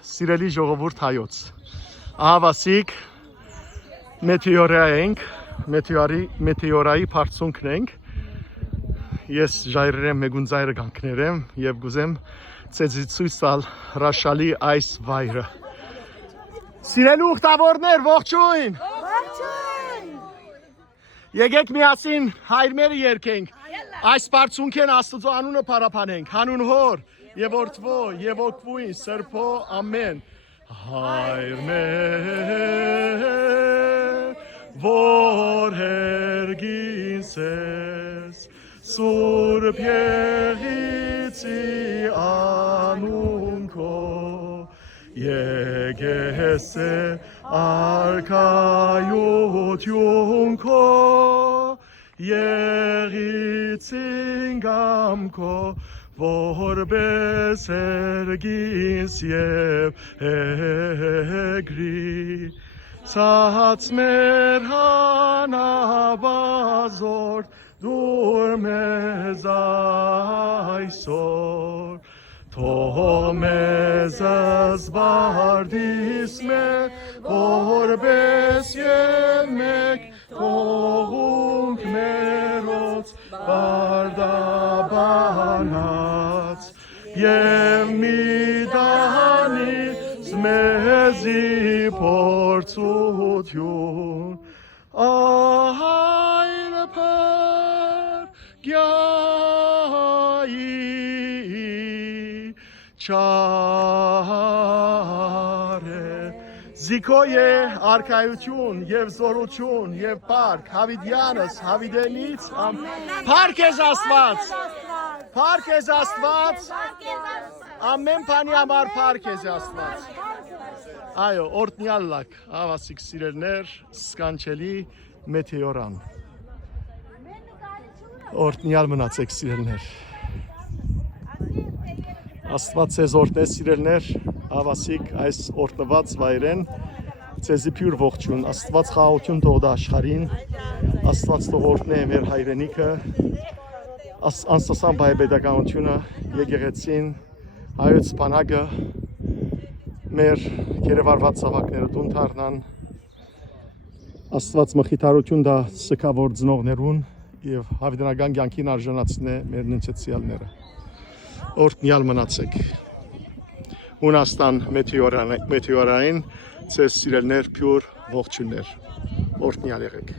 սիրելի ժողովուրդ հայոց։ Ահավասիկ մեթեորայի բարձունքն ենք։ Ես ժայռեր եմ մեգուն ծայրը գանքներ եմ և գուզեմ ծեզի ցույց տալ հրաշալի այս վայրը։ Սիրելի ուխտավորներ, ողջույն։ Եկեք միասին հայրմերը երգենք։ Այս բարձունքեն Աստծո անունը փառաբանենք։ Հանուն Հոր և Որդվո և Ոգուին Սրբո ամեն։ Հայր մեր, որ հերգինս ես, Սուրբ Եղիցի անուն քո, եկես է արքայություն քո, Եղիցին գամ քո, որպես հերգինս և հեգրի, ցած մեր հանաբազորդ, դուր մեզ այսօր, թող մեզ զբաղդիս մեր, որպես և մեկ թողունք մերոց բարդաբանած, և մի տանից մեզի փորձություն, այլ փրկյայի չարե։ Զիքոյե արքայություն և զորություն և պարք հավիդյանս հավիդենից պարք ես Աստված, պարք ես Աստված, ամեն բանի համար պարք ես Աստված։ Այո, օրտնյալ լակ, ավասիկ սիրելներ, սկանչելի մեթեորան։ Օրտնյալ մնացեք սիրելներ։ Աստված ձեզ օրհնե սիրելներ, ավասիկ այս օրտնված վայրեն, ձեզի փյուր ողջույն, Աստված խաղաղություն թող տա աշխարհին, Աստված թող օրհնե մեր հայրենիքը, անսասան բայբեդականությունը, եկեղեցին, հայոց բանակը, մեր կերևարված զավակները տուն դառնան, Աստված մխիթարություն տա սգավոր ծնողներուն և հավիտենական կյանքին արժանացնե մեր ննչեցյալները։ Օրտնյալ մնացեք։ Հունաստան մեթեորային, ձեզ սիրելներ փյուր ողջույններ։ Օրտնյալ եղեք։